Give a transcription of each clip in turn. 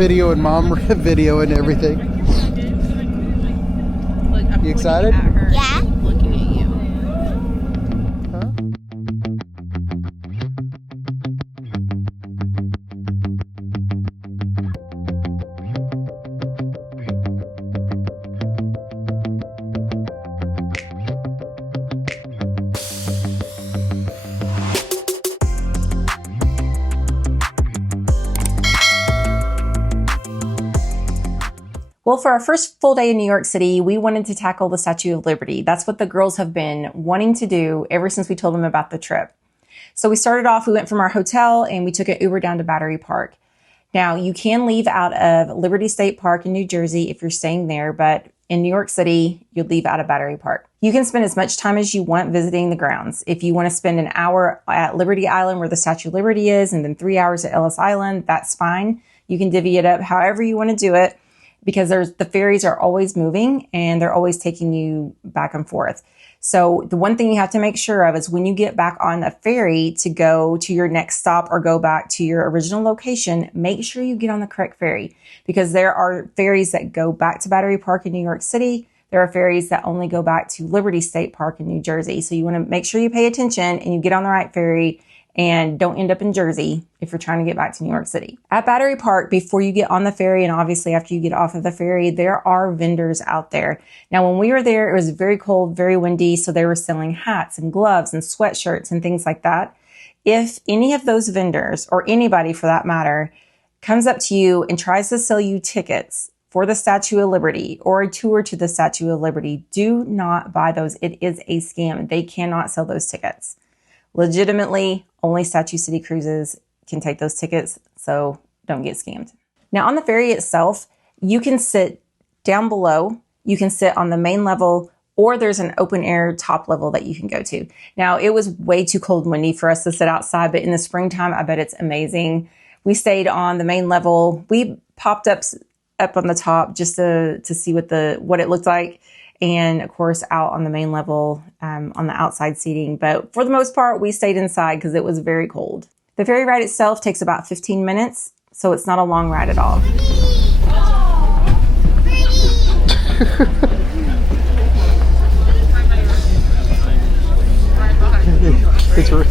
video and mom video and everything. Look, I'm you excited? At her. Yeah. Looking at you. Huh? Well, for our first full day in New York City, we wanted to tackle the Statue of Liberty. That's what the girls have been wanting to do ever since we told them about the trip. So we started off, we went from our hotel and we took an Uber down to Battery Park. Now, you can leave out of Liberty State Park in New Jersey if you're staying there, but in New York City, you'll leave out of Battery Park. You can spend as much time as you want visiting the grounds. If you want to spend an hour at Liberty Island where the Statue of Liberty is, and then 3 hours at Ellis Island, that's fine. You can divvy it up however you want to do it, because the ferries are always moving and they're always taking you back and forth. So the one thing you have to make sure of is when you get back on a ferry to go to your next stop or go back to your original location, make sure you get on the correct ferry, because there are ferries that go back to Battery Park in New York City. There are ferries that only go back to Liberty State Park in New Jersey. So you want to make sure you pay attention and you get on the right ferry and don't end up in Jersey if you're trying to get back to New York City. At Battery Park, before you get on the ferry, and obviously after you get off of the ferry, there are vendors out there. Now, when we were there, it was very cold, very windy, so they were selling hats and gloves and sweatshirts and things like that. If any of those vendors, or anybody for that matter, comes up to you and tries to sell you tickets for the Statue of Liberty or a tour to the Statue of Liberty, do not buy those. It is a scam. They cannot sell those tickets. Legitimately, only Statue City Cruises can take those tickets, so don't get scammed. Now, on the ferry itself, you can sit down below, you can sit on the main level, or there's an open air top level that you can go to. Now, it was way too cold and windy for us to sit outside, but in the springtime, I bet it's amazing. We stayed on the main level. We popped up on the top just to see what it looked like. And of course, out on the main level, on the outside seating. But for the most part, we stayed inside because it was very cold. The ferry ride itself takes about 15 minutes, so it's not a long ride at all.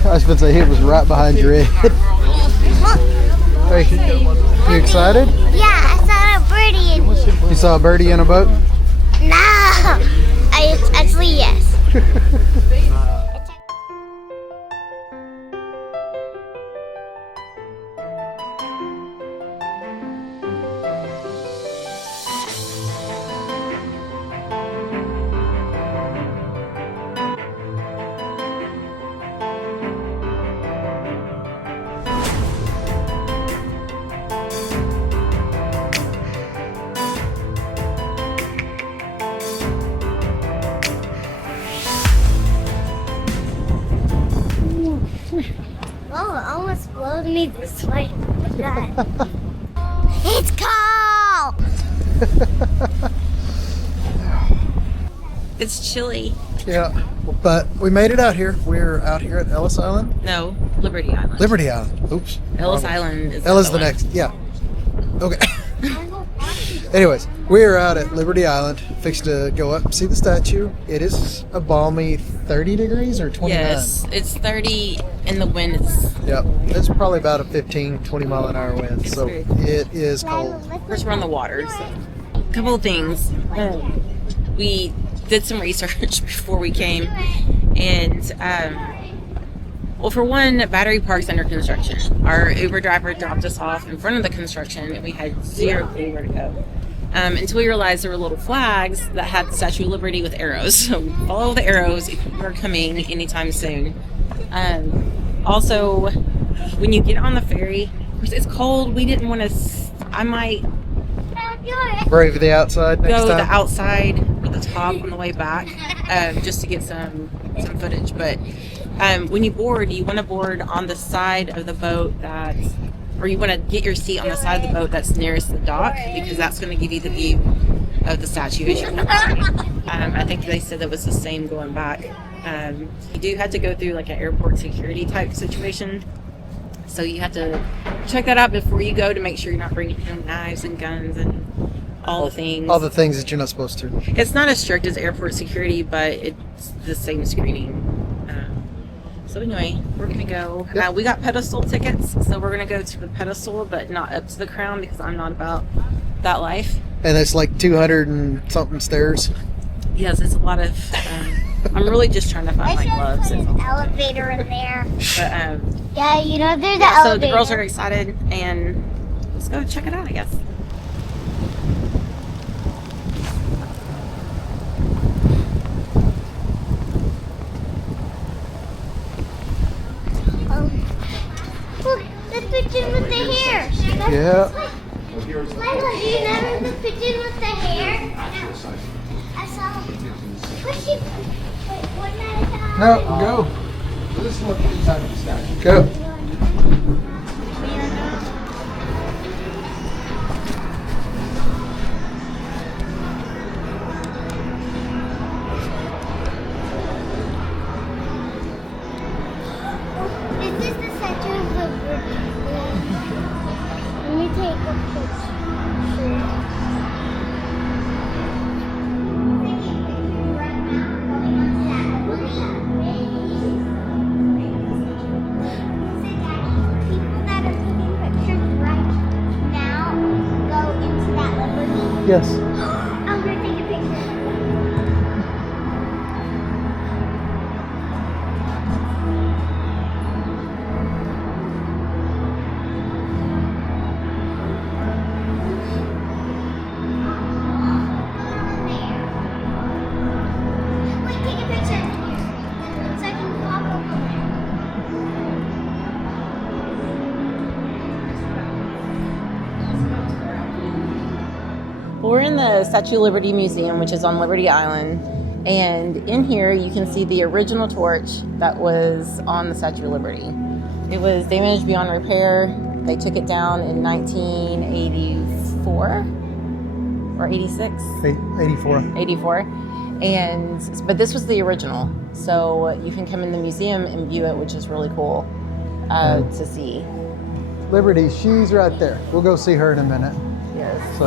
I was going to say, it was right behind your head. Hey, you excited? Yeah, I saw a birdie. You saw a birdie in a boat? No! Actually, yes. Oh, it almost blowed me this way. It's cold! It's chilly. Yeah, but we made it out here. We're out here at Ellis Island. No, Liberty Island. Liberty Island. Oops. Ellis Island is Ellis the the one. next. Yeah. Okay. Anyways, we're out at Liberty Island, fixed to go up and see the statue. It is a balmy 30 degrees or 29? Yes, it's 30 and the wind is... Yep. It's probably about a 15, 20 mile an hour wind, so very cold. it is cold. Of course, we're on the water, so... A couple of things. We did some research before we came, and well, for one, Battery Park's under construction. Our Uber driver dropped us off in front of the construction, and we had zero clue where to go. Until we realized there were little flags that had the Statue of Liberty with arrows. So follow the arrows if you are coming anytime soon. Also, when you get on the ferry, of course it's cold. We didn't want to. I might Brave the outside next go time. the outside at the top on the way back, just to get some footage. But when you board, you want to board on the side of the boat or you want to get your seat on the side of the boat that's nearest the dock, because that's going to give you the view of the statue as you come back. I think they said that was the same going back. You do have to go through like an airport security type situation. So you have to check that out before you go to make sure you're not bringing your knives and guns and all the things. All the things that you're not supposed to. It's not as strict as airport security, but it's the same screening. So anyway, we're gonna go. Yep. We got pedestal tickets, so we're gonna go to the pedestal, but not up to the crown because I'm not about that life. And it's like 200 and something stairs. Yes, it's a lot of. I'm really just trying to find my gloves. Put an elevator in there. But Yeah, you know there's an yeah, so elevator. the girls are excited, and let's go check it out, I guess. Look, the pigeon with the hair. Yeah. Lila, do you know the pigeon with the hair? I saw. What's she? Wait, one at a time. No, go. This is what inside of the statue. Go. This is the Statue of Liberty. Let me take a picture. People that are taking pictures right now go into that Liberty. Yes. I'm gonna take a picture. Wait, take a picture. So I can pop over there. Well, we're in the Statue of Liberty Museum, which is on Liberty Island. And in here, you can see the original torch that was on the Statue of Liberty. It was damaged beyond repair. They took it down in 1984 or 86? 84. 84. But this was the original. So you can come in the museum and view it, which is really cool to see. Liberty, she's right there. We'll go see her in a minute. Yes. So,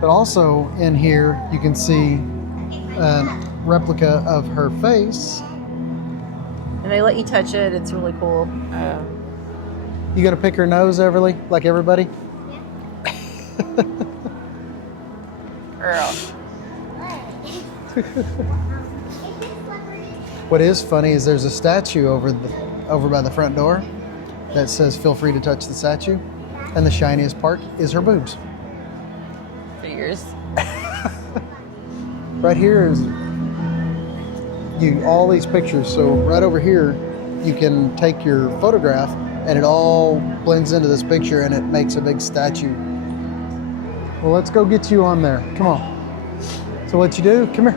but also in here, you can see a replica of her face. And they let you touch it. It's really cool. You got to pick her nose, Everly, like everybody. Girl. What is funny is there's a statue over by the front door that says "Feel free to touch the statue," and the shiniest part is her boobs. Figures. Right here is all these pictures. So right over here, you can take your photograph, and it all blends into this picture, and it makes a big statue. Well, let's go get you on there. Come on. So what you do? Come here.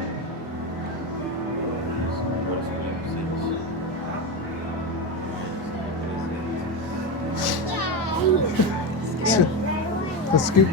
Let's scoop.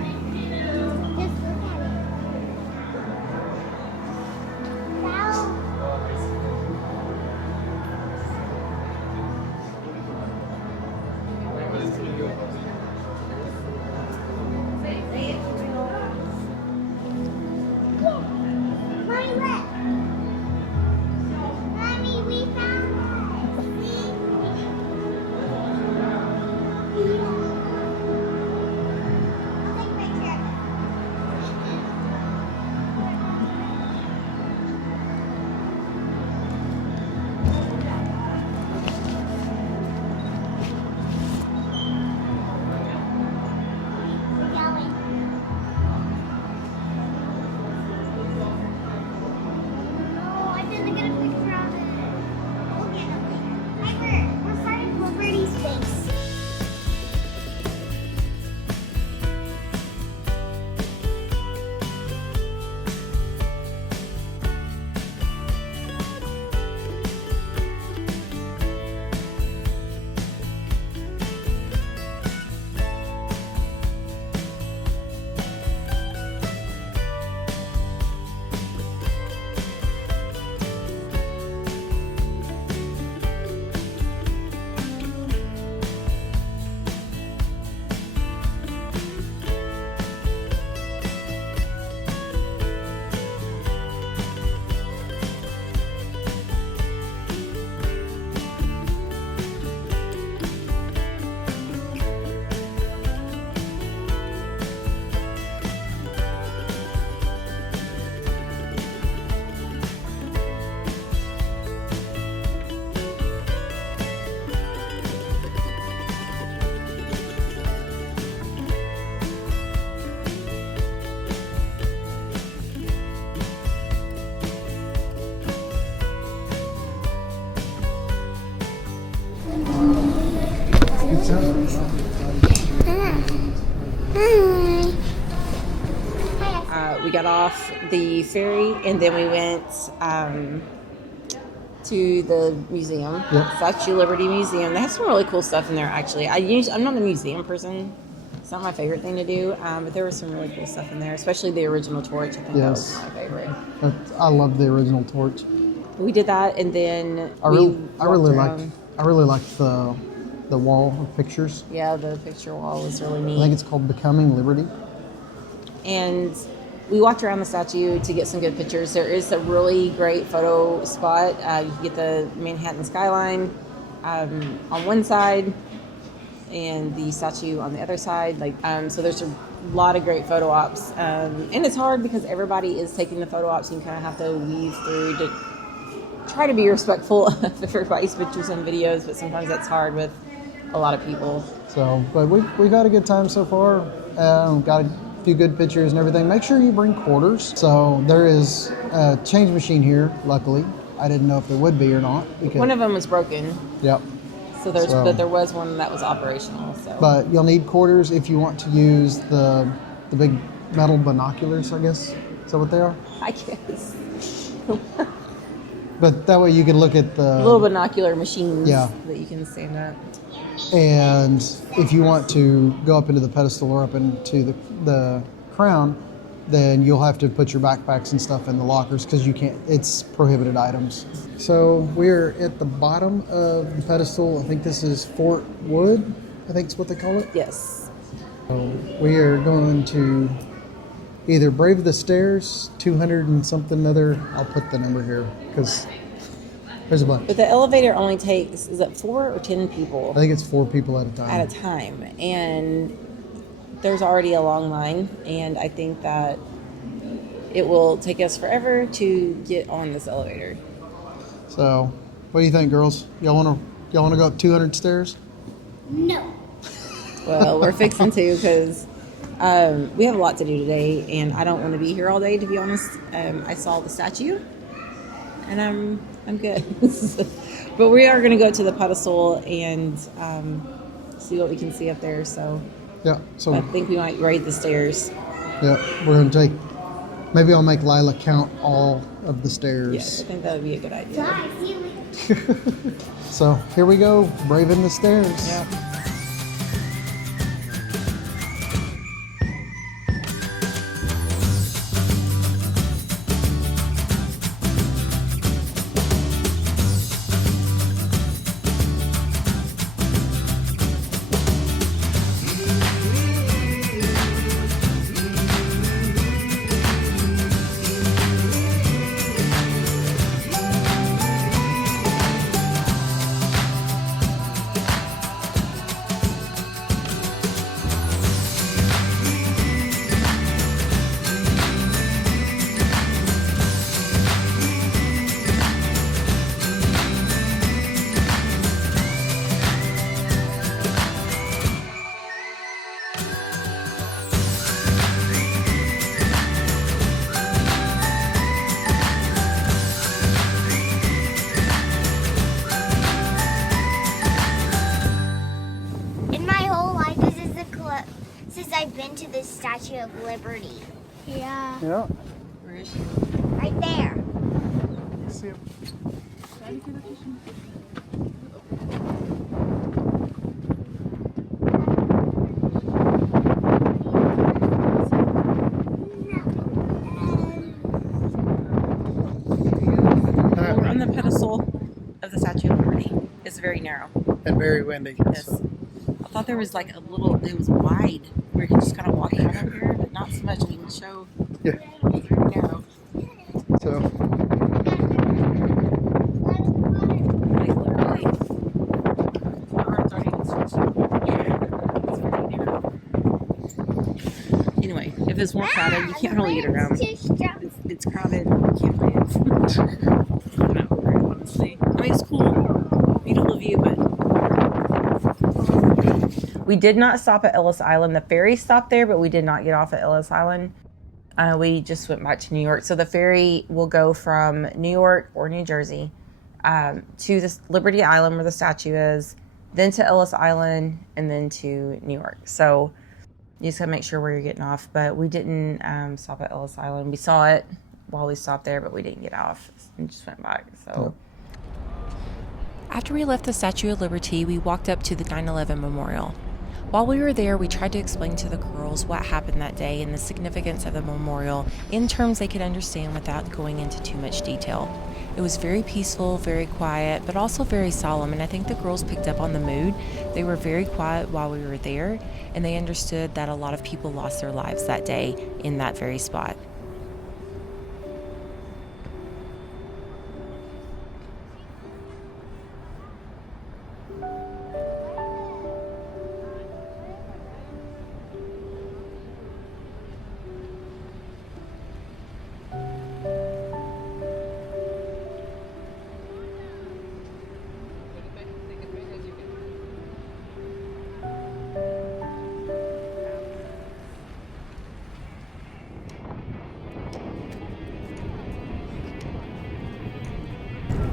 We got off the ferry and then we went to the museum, Statue of Liberty Museum. They have some really cool stuff in there, actually. I'm not a museum person. It's not my favorite thing to do, but there was some really cool stuff in there, especially the original torch. I think that was my favorite. I love the original torch. We did that, and then I really liked the wall of pictures. Yeah, the picture wall was really neat. I think it's called Becoming Liberty. And we walked around the statue to get some good pictures. There is a really great photo spot. You can get the Manhattan skyline on one side and the statue on the other side. So there's a lot of great photo ops. And it's hard because everybody is taking the photo ops. You kind of have to weave through to try to be respectful of everybody's pictures and videos, but sometimes that's hard with a lot of people. So, but we've had a good time so far. Got a few good pictures and everything. Make sure you bring quarters. So there is a change machine here, luckily. I didn't know if there would be or not. Because, one of them was broken. Yep. But there was one that was operational. So. But you'll need quarters if you want to use the big metal binoculars, I guess. Is that what they are? I guess. But that way you can look at the little binocular machines that you can stand up. And if you want to go up into the pedestal or up into the crown, then you'll have to put your backpacks and stuff in the lockers because you can't, it's prohibited items. So we're at the bottom of the pedestal. I think this is Fort Wood, I think is what they call it. Yes. So we are going to either brave the stairs, 200 and something other. I'll put the number here because there's a bunch. But the elevator only takes, is it 4 or 10 people? I think it's 4 people at a time. And there's already a long line, and I think that it will take us forever to get on this elevator. So, what do you think, girls? Y'all wanna go up 200 stairs? No. Well, we're fixing to because we have a lot to do today, and I don't want to be here all day, to be honest. I saw the statue, and I'm good. But we are going to go to the pedestal and see what we can see up there. So yeah. So I think we might raid the stairs. Yeah, we're going to maybe I'll make Lila count all of the stairs. Yes, I think that would be a good idea. So here we go, braving the stairs. Yeah. I've been to the Statue of Liberty. Yeah. Yeah. Where is she? Right there. See it. We're on the pedestal of the Statue of Liberty. It's very narrow. And very windy. Yes. I thought there was like a little, it was wide where you could just kind of walk around up here, but not so much. We can show. Yeah. It's very narrow. So. Like literally. My arms aren't even stretched out. It's very narrow. Anyway, if it's more crowded, you can't really get around. It's crowded. You can't move. I'm not worried, honestly. I mean, it's cool. Beautiful view, but. We did not stop at Ellis Island. The ferry stopped there, but we did not get off at Ellis Island. We just went back to New York. So the ferry will go from New York or New Jersey to this Liberty Island where the statue is, then to Ellis Island, and then to New York. So you just gotta make sure where you're getting off. But we didn't stop at Ellis Island. We saw it while we stopped there, but we didn't get off and just went back. So after we left the Statue of Liberty, we walked up to the 9/11 Memorial. While we were there, we tried to explain to the girls what happened that day and the significance of the memorial in terms they could understand without going into too much detail. It was very peaceful, very quiet, but also very solemn, and I think the girls picked up on the mood. They were very quiet while we were there, and they understood that a lot of people lost their lives that day in that very spot.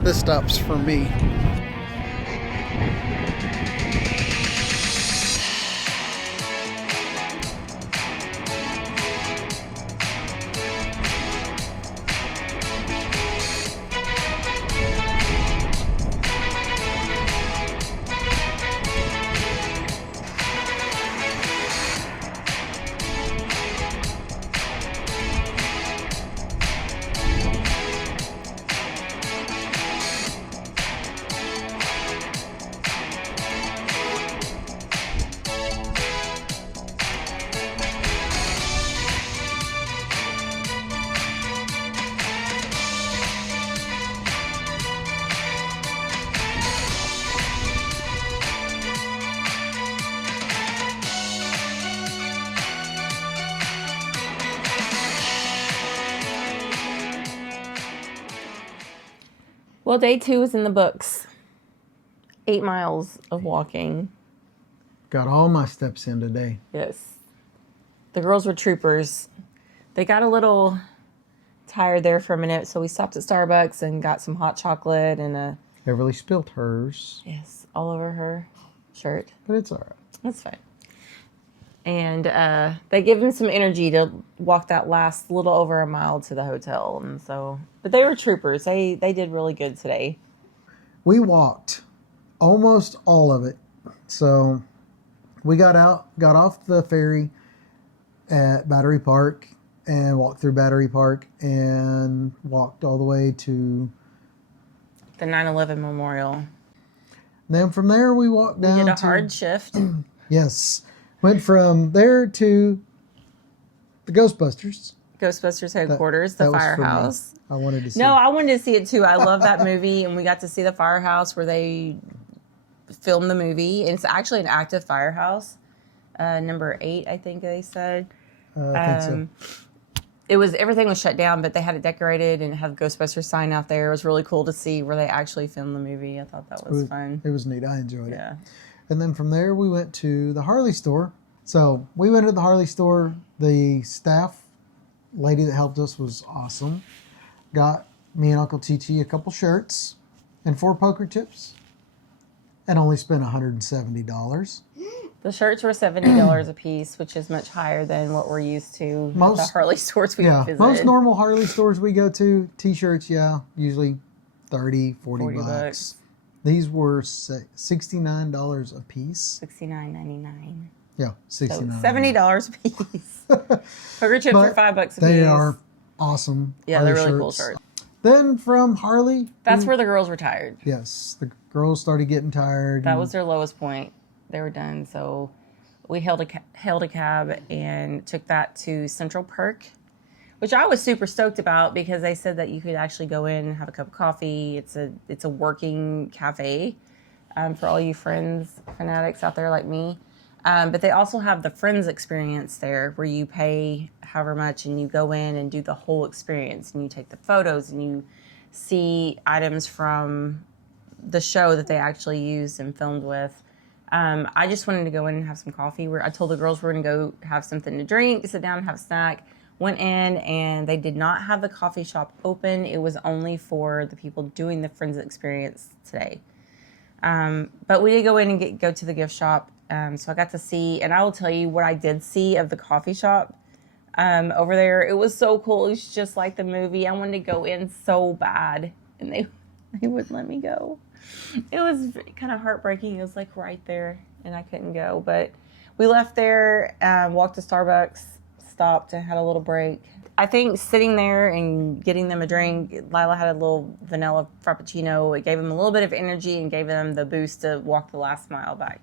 This stop's for me. Well, day 2 is in the books. 8 miles of walking. Got all my steps in today. Yes. The girls were troopers. They got a little tired there for a minute, so we stopped at Starbucks and got some hot chocolate and a... Everly spilt hers. Yes, all over her shirt. But it's all right. That's fine. And they give them some energy to walk that last little over a mile to the hotel. And so, but they were troopers. They did really good today. We walked almost all of it. So we got off the ferry at Battery Park and walked through Battery Park and walked all the way to the 9/11 Memorial. Then from there we walked down. We did a hard shift. Yes. Went from there to the Ghostbusters. Ghostbusters headquarters, the firehouse. I wanted to see No, I wanted to see it too. I love that movie, and we got to see the firehouse where they filmed the movie. And it's actually an active firehouse. Number 8, I think they said. I think so. Everything was shut down, but they had it decorated and had Ghostbusters sign out there. It was really cool to see where they actually filmed the movie. I thought that was fun. It was neat. I enjoyed it. Yeah. And then from there, we went to the Harley store. So we went to the Harley store. The staff lady that helped us was awesome. Got me and Uncle Chi a couple shirts and 4 poker chips. And only spent $170. The shirts were $70 a piece, which is much higher than what we're used to at the Harley stores we visit. Most normal Harley stores we go to, t-shirts, usually $30, $40 bucks. These were $69 a piece. $69.99. Yeah, $69. So $70 a piece. Poker chips are $5 a piece. They are awesome. Yeah, Harley they're really cool shirts. Then from Harley, that's where the girls were tired. Yes, the girls started getting tired. That was their lowest point. They were done, so we hailed a cab and took that to Central Perk, which I was super stoked about because they said that you could actually go in and have a cup of coffee. It's a working cafe for all you Friends fanatics out there like me. But they also have the Friends experience there where you pay however much and you go in and do the whole experience and you take the photos and you see items from the show that they actually used and filmed with. I just wanted to go in and have some coffee. I told the girls we're going to go have something to drink, sit down and have a snack. Went in and they did not have the coffee shop open. It was only for the people doing the Friends experience today. But we did go in and go to the gift shop. So I got to see, and I will tell you what I did see of the coffee shop over there. It was so cool. It was just like the movie. I wanted to go in so bad, and they wouldn't let me go. It was kind of heartbreaking. It was like right there, and I couldn't go. But we left there, walked to Starbucks, stopped and had a little break. I think sitting there and getting them a drink, Lila had a little vanilla frappuccino. It gave them a little bit of energy and gave them the boost to walk the last mile back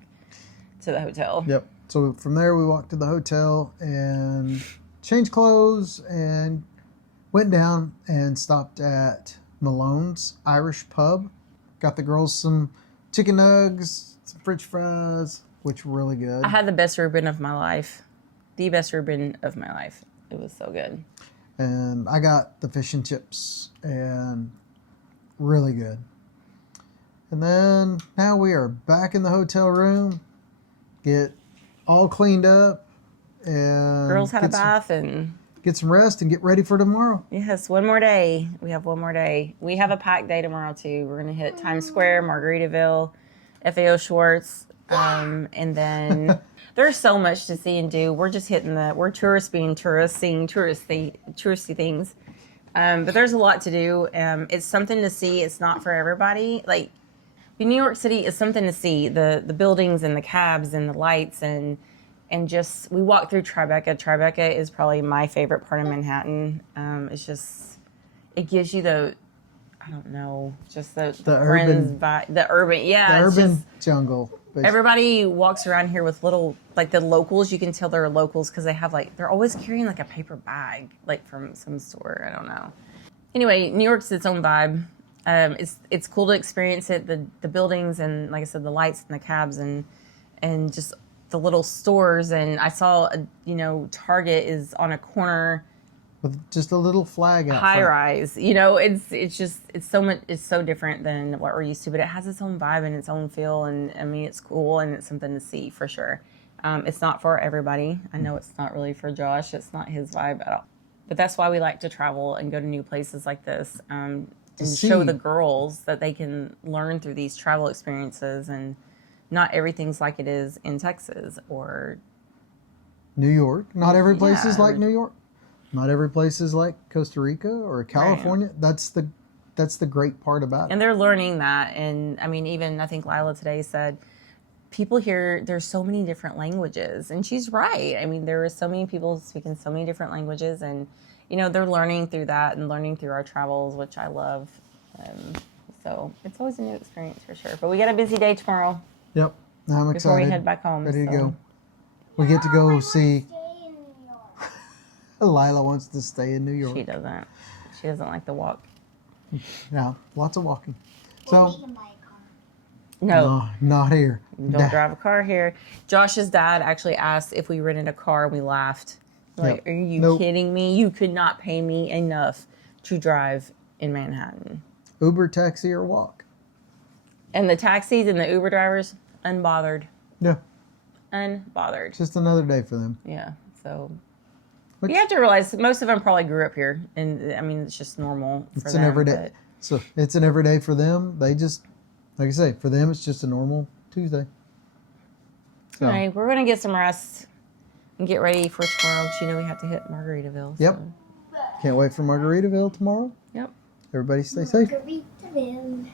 to the hotel. Yep. So from there, we walked to the hotel and changed clothes and went down and stopped at Malone's Irish Pub. Got the girls some chicken nugs, some french fries, which were really good. I had the best Reuben of my life. The best Reuben of my life. It was so good. And I got the fish and chips, and really good. And then now we are back in the hotel room, get all cleaned up, and Girls had a bath and get some rest and get ready for tomorrow. yes, one more day. We have one more day. We have a packed day tomorrow too. We're gonna hit Times Square, Margaritaville, FAO Schwartz, and then there's so much to see and do. We're just we're tourists being tourists, seeing touristy things. But there's a lot to do. It's something to see. It's not for everybody. Like New York City is something to see. The buildings and the cabs and the lights and just we walked through Tribeca. Tribeca is probably my favorite part of Manhattan. It's just it gives you the I don't know, just the urban vibe, the urban, yeah, the it's urban just, jungle. Basically. everybody walks around here with little, like the locals. You can tell they're locals because they have they're always carrying like a paper bag, like from some store. I don't know. Anyway, New York's its own vibe. It's cool to experience it. The buildings and like I said, the lights and the cabs and just the little stores. And I saw Target is on a corner with just a little flag out high front. rise. It's so different than what we're used to, but it has its own vibe and its own feel, and I mean it's cool and it's something to see for sure. It's not for everybody. I know it's not really for Josh. It's not his vibe at all. But that's why we like to travel and go to new places like this, and show the girls that they can learn through these travel experiences, and not everything's like it is in Texas or New York. Not every place is like New York. Not every place is like Costa Rica or California. Right. That's the great part about it. And they're learning that. And I mean, even I think Lila today said, people here, there's so many different languages. And she's right. I mean, there are so many people speaking so many different languages. And, they're learning through that and learning through our travels, which I love. So it's always a new experience for sure. But we got a busy day tomorrow. Yep. I'm excited. Before we head back home. Ready to go. We get to go see... Lila wants to stay in New York. She doesn't. She doesn't like the walk. Yeah, lots of walking. So, no, not here. Don't drive a car here. Josh's dad actually asked if we rented a car, and we laughed. Like, Are you kidding me? You could not pay me enough to drive in Manhattan. Uber, taxi, or walk. And the taxis and the Uber drivers, unbothered. Yeah. Unbothered. Just another day for them. Yeah, so... You have to realize most of them probably grew up here, and I mean it's just normal for them. It's an everyday. So it's an everyday for them. They just, like I say, for them it's just a normal Tuesday. So. All right, we're gonna get some rest and get ready for tomorrow. Because we have to hit Margaritaville. Yep. So. Can't wait for Margaritaville tomorrow. Yep. Everybody stay safe. Margaritaville.